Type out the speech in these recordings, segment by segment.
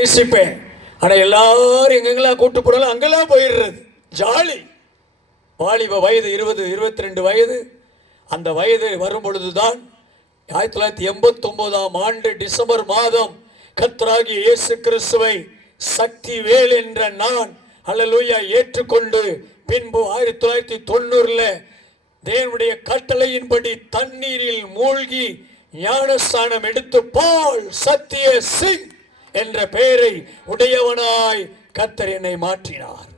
நேசிப்பேன். ஆனால் எல்லாரும் எங்கெங்கெல்லாம் கூட்டு போனாலும் அங்கெல்லாம் போயிடுறது ஜாலி. வாலிப வயது 20, 22 வயது. அந்த வயது வரும் பொழுதுதான் 1989 டிசம்பர் மாதம் கர்த்தராகிய இயேசு கிறிஸ்துவை சக்தி வேல் என்ற நான் அல்லேலூயா ஏற்றுக்கொண்டு பின்பு 1990 தேவனுடைய கட்டளையின்படி தண்ணீரில் மூழ்கி ஞானஸ்தானம் எடுத்து பால் சத்திய சிங் என்ற பெயரை உடையவனாய் கர்த்தர் என்னை மாற்றினார்.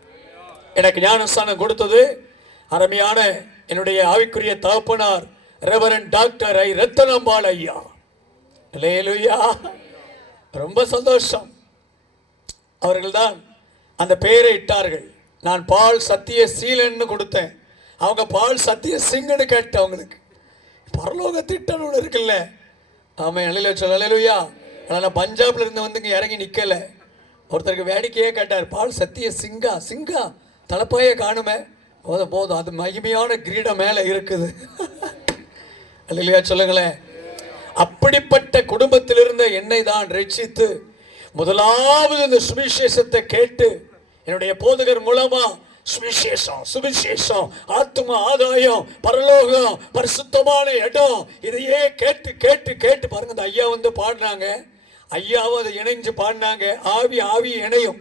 எனக்கு ஞானஸ்தானம் கொடுத்தது அருமையான என்னுடைய ஆவிக்குரிய தகப்பனார் ரெவரண்ட் டாக்டர் ஐ ரத்தனம்பாள் ஐயா. அல்லேலூயா. ரொம்ப சந்தோஷம். அவர்கள்தான் அந்த பெயரை இட்டார்கள். நான் பால் சத்திய சீலன்னு கொடுத்தேன். அவங்க பால் சத்திய சிங்கன்னு கேட்டேன். அவங்களுக்கு பரலோக திட்டம் ஒன்று இருக்குல்ல. ஆமாம், அல்லேலூயா. ஆனால் நான் பஞ்சாப்ல இருந்து வந்து இங்கே இறங்கி நிற்கலை. ஒருத்தருக்கு வேடிக்கையே கேட்டார், பால் சத்திய சிங்கா? சிங்கா தலைப்பாயே காணுமே. போதும் போதும், அது மகிமையான கிரீடம் மேலே இருக்குது. அல்லேலூயா சொல்லுங்களேன். அப்படிப்பட்ட குடும்பத்தில் இருந்த என்னை தான் ரட்சித்து முதலாவது இந்த சுவிசேஷத்தை கேட்டு என்னுடைய போதகர் மூலமா சுவிசேஷம் ஆத்தும ஆதாயம் பரலோகம் பரிசுத்தமான இடம் இதையே கேட்டு கேட்டு கேட்டு பாருங்க. அந்த ஐயா வந்து பாடினாங்க. ஐயாவும் அதை இணைஞ்சு பாடினாங்க. ஆவி ஆவி இணையும்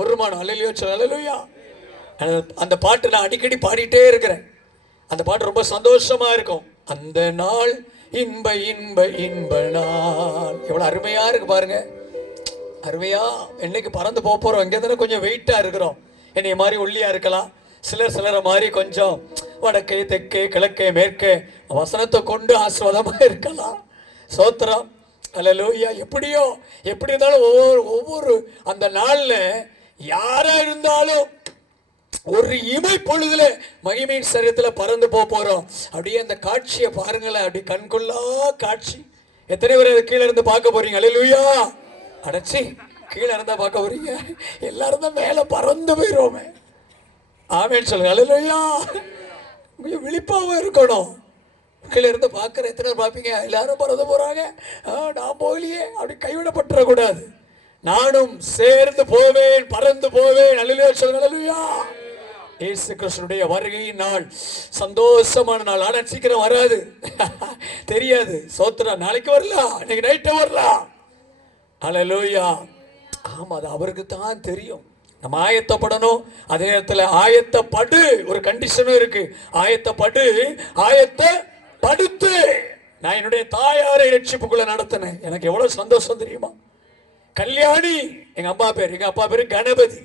ஒரு மனம். அல்லேலூயா. அந்த பாட்டு நான் அடிக்கடி பாடிட்டே இருக்கிறேன். அந்த பாட்டு ரொம்ப சந்தோஷமா இருக்கும். அந்த நாள் இன்ப இன்ப இன்ப நாள். எவ்வளவு அருமையா இருக்கு பாருங்க. அருமையா. என்னைக்கு பறந்து போறோம். இங்கே தானே கொஞ்சம் வெயிட்டா இருக்கிறோம். என்னைய மாதிரி ஒல்லியா இருக்கலாம். சிலரை மாதிரி கொஞ்சம் வடக்கே தெற்கே கிழக்கே மேற்கே வசனத்தை கொண்டு ஆசீர்வாதமா இருக்கலாம். சோத்திரம். அல்லேலூயா. எப்படியோ எப்படி இருந்தாலும் ஒவ்வொரு அந்த நாள்ல யாரா இருந்தாலும் ஒரு இமை பொழுதுல மகிமையின் சரீரத்தில் பறந்து போறோம். அப்படியே அந்த காட்சியை பாருங்களேன். அப்படி கண்கொள்ளா காட்சி. எத்தனை பேர் அது கீழே இருந்து பார்க்க போறீங்க? அல்லேலூயா. அடைச்சி கீழே இருந்தா பார்க்க போறீங்க. எல்லாரும் தான் மேல பறந்து போயிடுவோமே. ஆமேன்னு சொல்லுங்க. அல்லேலூயா. கொஞ்சம் விழிப்பாவும் இருக்கணும். கீழே இருந்து பார்க்குற எத்தனை பேர் பார்ப்பீங்க? எல்லாரும் பறந்து போறாங்க, நான் போகலையே அப்படி கைவிடப்பட்டுறக்கூடாது. நானும் சேர்ந்து போவேன், பறந்து போவேன். அல்லேலூயா சொல்லுங்க. அல்லேலூயா. இயேசு கிறிஸ்துடைய வருகை நாள் சந்தோஷமான நாள். ஆனால் சீக்கிரம் வராது, தெரியாது. சோத்திரா. நாளைக்கு வரலாம், இன்னைக்கு நைட்டு வரலாம். அல்லேலூயா. ஆமா, அது அவருக்கு தான் தெரியும். நம்ம ஆயத்தப்படணும். அதே நேரத்தில் ஆயத்தப்படு ஒரு கண்டிஷனும் இருக்கு. ஆயத்தப்படு, ஆயத்தப்படுத்து. நான் என்னுடைய தாயாரை ரட்சிப்புக்குள்ள நடத்தினேன். எனக்கு எவ்வளவு சந்தோஷம் தெரியுமா? கல்யாணி எங்க அப்பா பேரு கணபதி.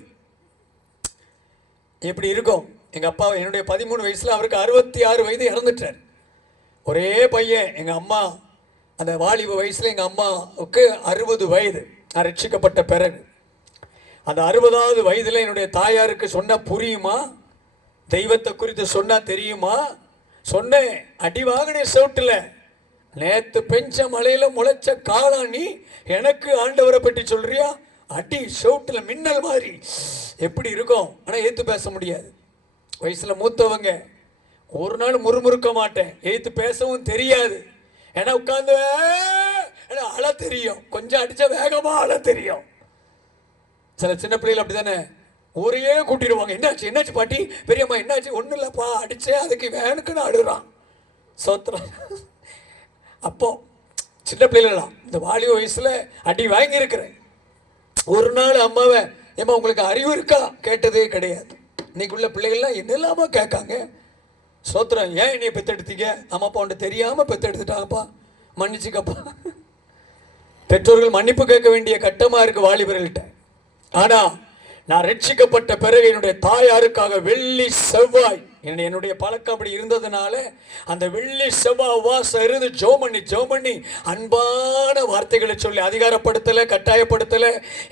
எப்படி இருக்கும்? எங்க அப்பா என்னுடைய 13 வயசுல அவருக்கு 66 வயது இறந்துட்டார். ஒரே பையன். எங்க அம்மா அந்த வாலிப வயசுல எங்க அம்மாவுக்கு 60 வயது. நான் ரட்சிக்கப்பட்ட பிறகு அந்த 60வது வயதுல என்னுடைய தாயாருக்கு சொன்னா புரியுமா? தெய்வத்தை குறித்து சொன்னா தெரியுமா? சொன்னேன். அடி வாங்கினே சவுட்டுல. நேத்து பெஞ்ச மலையில முளைச்ச காளானி எனக்கு ஆண்டவரை பற்றி சொல்றியா? அடி சவுட்டுல மின்னல் மாதிரி. எப்படி இருக்கும்? ஆனா ஏத்து பேச முடியாது. வயசுல மூத்தவங்க. ஒரு நாள் முறுமுறுக்க மாட்டேன். ஏத்து பேசவும் தெரியாது. ஏன்னா உட்கார்ந்து அழ தெரியும். கொஞ்சம் அடிச்சா வேகமா அழ தெரியும். சில சின்ன பிள்ளைகள் அப்படித்தானே ஊரையே கூட்டிடுவாங்க. என்னாச்சு என்னாச்சு பாட்டி பெரியம்மா என்னாச்சு? ஒன்றும் இல்லைப்பா, அடிச்சே அதுக்கு வேணுக்குன்னு அழுறான். சோத்திரம். அப்போ சின்ன பிள்ளைகளாம் இந்த வாலிப வயசுல அடி வாங்கியிருக்கிறேன். ஒரு நாள் அம்மாவை, ஏம்மா உங்களுக்கு அறிவு இருக்கா கேட்டதே கிடையாது. இன்னைக்குள்ள பிள்ளைகள்லாம் என்னெல்லாமா கேட்காங்க. சோத்திரம். ஏன் என்னைய பெத்தெடுத்தீங்க? ஆமாப்பா உன்ட்டு தெரியாம பெத்தெடுத்துட்டாங்கப்பா, மன்னிச்சுக்கப்பா. பெற்றோர்கள் மன்னிப்பு கேட்க வேண்டிய கட்டமா இருக்கு வாலிபர்கள்ட்ட. ஆனா நான் ரட்சிக்கப்பட்ட பிறகு என்னுடைய தாயாருக்காக வெள்ளி செவ்வாய் என்னுடைய பழக்கம் அப்படி இருந்ததுனால அந்த வெள்ளி செவ்வாய் உபவாசம் இருந்து ஜெபம் பண்ணி அன்பான வார்த்தைகளை சொல்லி, அதிகாரப்படுத்தல, கட்டாயப்படுத்தல.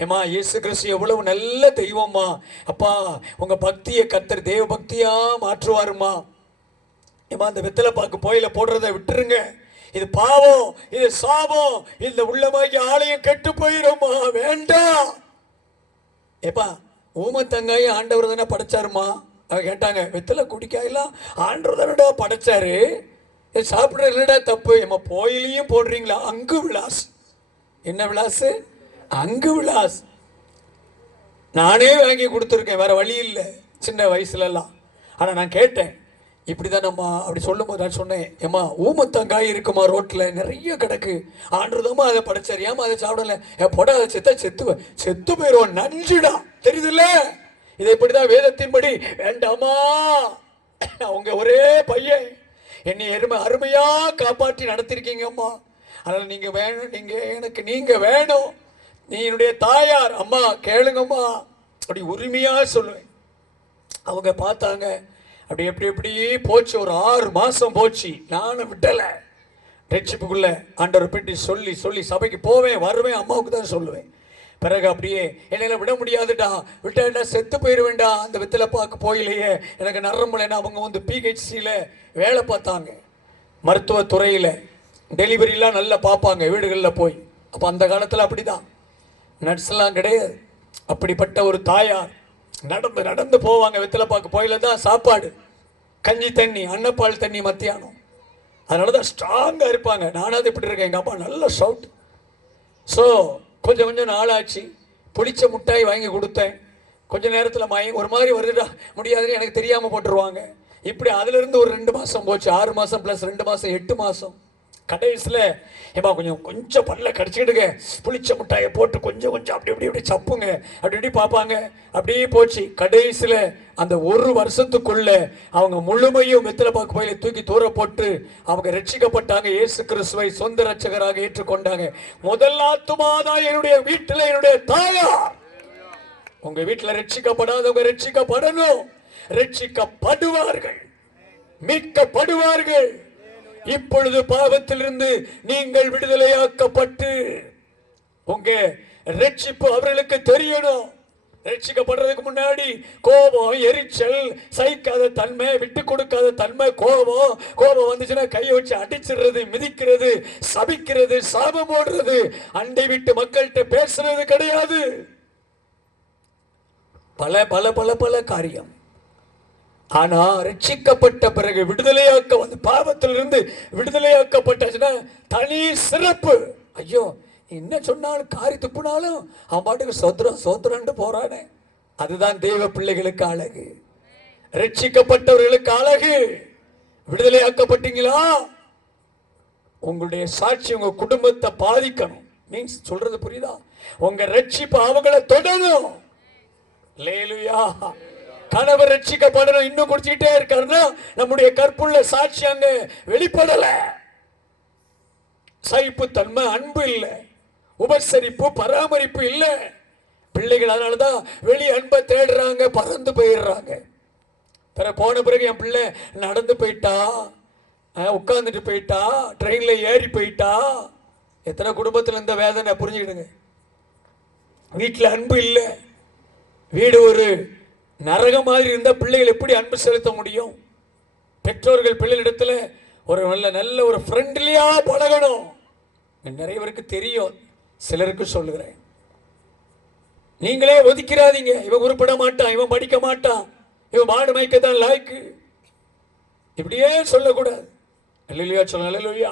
ஏமா இயேசு கிறிஸ்து எவ்வளவு நல்ல தெய்வம்மா, அப்பா உங்க பக்தியை கர்த்தர் தேவ பக்தியா மாற்றுவாருமா. ஏமா அந்த வெத்தலை பாக்கு போயில போடுறதை விட்டுருங்க, இது பாவம், இது சாபம், இந்த உள்ளமாகி ஆலயம் கெட்டு போயிருமா, வேண்டாம். ஏப்பா ஊமத்தங்காய் ஆண்டவர் தானே படைச்சாருமா? அவங்க கேட்டாங்க. வெத்தலை குடிக்காயெல்லாம் ஆண்டவர் தானடா படைச்சாரு, சாப்பிட்ற இல்லடா தப்பு. ஏமா போயிலையும் போடுறீங்களா? அங்கு விலாஸ். என்ன விலாசு? அங்கு விலாஸ் நானே வாங்கி கொடுத்துருக்கேன், வேற வழி இல்லை சின்ன வயசுலலாம். ஆனால் நான் கேட்டேன், இப்படி தான் நம்ம அப்படி சொல்லும் போது நான் சொன்னேன், ஏம்மா ஊமத்தங்காய் இருக்குமா ரோட்டில் நிறைய கிடக்கு, ஆண்டுதாம்மா அதை படைச்சார், ஏமா அதை சாப்பிடல, என் பொட அதை செத்து போயிடுவோம், நஞ்சுடா தெரியுதுல்ல. இதை இப்படிதான் வேதத்தின்படி வேண்டாமா. அவங்க ஒரே பையன் என்னை அருமையா காப்பாற்றி நடத்திருக்கீங்கம்மா, அதனால நீங்க வேணும், நீங்க வேணும், நீ என்னுடைய தாயார், அம்மா கேளுங்கம்மா அப்படி உரிமையா சொல்லுவேன். அவங்க பார்த்தாங்க, அப்படி எப்படி போச்சு, ஒரு 6 மாசம் போச்சு. நானும் விட்டலை, ரட்சிப்புக்குள்ள ஆண்டவர் பற்றி சொல்லி சொல்லி சபைக்கு போவேன் வருவேன், அம்மாவுக்கு தான் சொல்லுவேன். பிறகு அப்படியே என்னால் விட முடியாதுடா, விட்டா செத்து போயிடுவேண்டா, அந்த வெத்தில பார்க்க போயிலையே, எனக்கு நரம்புலன்னா. அவங்க வந்து பிஹெச்சியில் வேலை பார்த்தாங்க, மருத்துவத்துறையில் டெலிவரிலாம் நல்லா பார்ப்பாங்க வீடுகளில் போய். அப்போ அந்த காலத்தில் அப்படி தான், நர்ஸ்லாம் கிடையாது. அப்படிப்பட்ட ஒரு தாயார் நடந்து நடந்து போவாங்க, வெத்தில பார்க்க போயில தான் சாப்பாடு, கஞ்சி தண்ணி, அன்னப்பால் தண்ணி மத்தியானம். அதனால தான் ஸ்ட்ராங்காக இருப்பாங்க. நானாவது இப்படி இருக்கேன், எங்கள் அப்பா நல்ல ஷவுட். ஸோ கொஞ்சம் கொஞ்சம் நாளாச்சு, புளிச்ச முட்டாய் வாங்கி கொடுத்தேன். கொஞ்சம் நேரத்தில் ஒரு மாதிரி வருதுடா, முடியாதுன்னு எனக்கு தெரியாமல் போட்டுருவாங்க. இப்படி அதுலேருந்து ஒரு 2 மாதம் போச்சு, 6 மாதம் ப்ளஸ் 2 மாதம் 8 மாதம். கடைசியில் ஏமா கொஞ்சம் பல்ல கடிச்சிக்கிடுங்க, புளிச்ச முட்டாயை போட்டு கொஞ்சம் அப்படி சப்புங்க, அப்படி பார்ப்பாங்க. அப்படியே போச்சு. கடைசியில் அந்த 1 வருஷத்துக்குள்ள அவங்க முழுமையும் வெத்தில பார்க்க போயில தூக்கி தூர போட்டு அவங்க ரட்சிக்கப்பட்டாங்க, இயேசு கிறிஸ்துவை சொந்த ரட்சகராக ஏற்றுக்கொண்டாங்க. முதல் ஆத்துமாதான் என்னுடைய வீட்டில் என்னுடைய தாயார். உங்க வீட்டில் ரட்சிக்கப்படாதவங்க ரட்சிக்கப்படணும், ரட்சிக்கப்படுவார்கள், மீட்கப்படுவார்கள். இப்பொழுது பாவத்திலிருந்து நீங்கள் விடுதலையாக்கப்பட்டு உங்க ரட்சிப்பு அவர்களுக்கு தெரியணும். ரட்சிக்கப்படுறதுக்கு முன்னாடி கோபம், எரிச்சல், சகிக்காத தன்மை, விட்டு கொடுக்காத தன்மை, கோபம் வந்துச்சுன்னா கையை வச்சு அடிச்சிடுறது, மிதிக்கிறது, சபிக்கிறது, சாபம் போடுறது, அண்டை விட்டு மக்கள்கிட்ட பேசுறது கிடையாது. பல பல பல பல காரியம். ஆனா ரட்சிக்கப்பட்ட பிறகு விடுதலையாக்க வந்து பாவத்திலிருந்து விடுதலையாக்கப்பட்டாச்சுன்னா தனி சிறப்பு. ஐயோ என்ன சொன்னாலும் காரி துப்புனாலும் அவன் பாட்டுக்கு சோத்திரண்டு போறானே, அதுதான் தெய்வ பிள்ளைகளுக்கு அழகு, ரட்சிக்கப்பட்டவர்களுக்கு அழகு. விடுதலையாக்கப்பட்டீங்களா, உங்களுடைய சாட்சி உங்க குடும்பத்தை பாதிக்கணும். மீன்ஸ் சொல்றது புரியுதா? உங்க ரட்சிப்பு அவங்களை தொடரும். அல்லேலூயா. கணவர் ரட்சிக்கப்படணும், இன்னும் குடிச்சுக்கிட்டே இருக்காருன்னா நம்முடைய கற்புள்ள சாட்சி அங்க வெளிப்படல. சகிப்பு தன்மை, அன்பு இல்லை, உபசரிப்பு, பராமரிப்பு இல்லை. பிள்ளைகள் அதனாலதான் வெளி அன்பை தேடுறாங்க, பறந்து போயிடுறாங்க. போன பிறகு என் பிள்ளை நடந்து போயிட்டா, உட்கார்ந்துட்டு போயிட்டா, ட்ரெயின்ல ஏறி போயிட்டா. எத்தனை குடும்பத்தில் இந்த வேதனை புரிஞ்சுக்கிடுங்க. வீட்டில் அன்பு இல்லை, வீடு ஒரு நரகம் மாதிரி இருந்தால் பிள்ளைகள் எப்படி அன்பு செலுத்த முடியும்? பெற்றோர்கள் பிள்ளைகளிடத்துல ஒரு நல்ல ஒரு ஃப்ரெண்ட்லியா பழகணும். நிறைய பேருக்கு தெரியும், சிலருக்கு சொல்லுகிறேன். நீங்களே ஒதுக்கிறாதீங்க, இவன் உருப்பட மாட்டான், இவன் படிக்க மாட்டான், இவன் மாடு மேய்க்கத்தான் லாய்க்கு, இப்படியே சொல்லக்கூடாது. அல்லேலூயா சொல்லுங்க, அல்லேலூயா.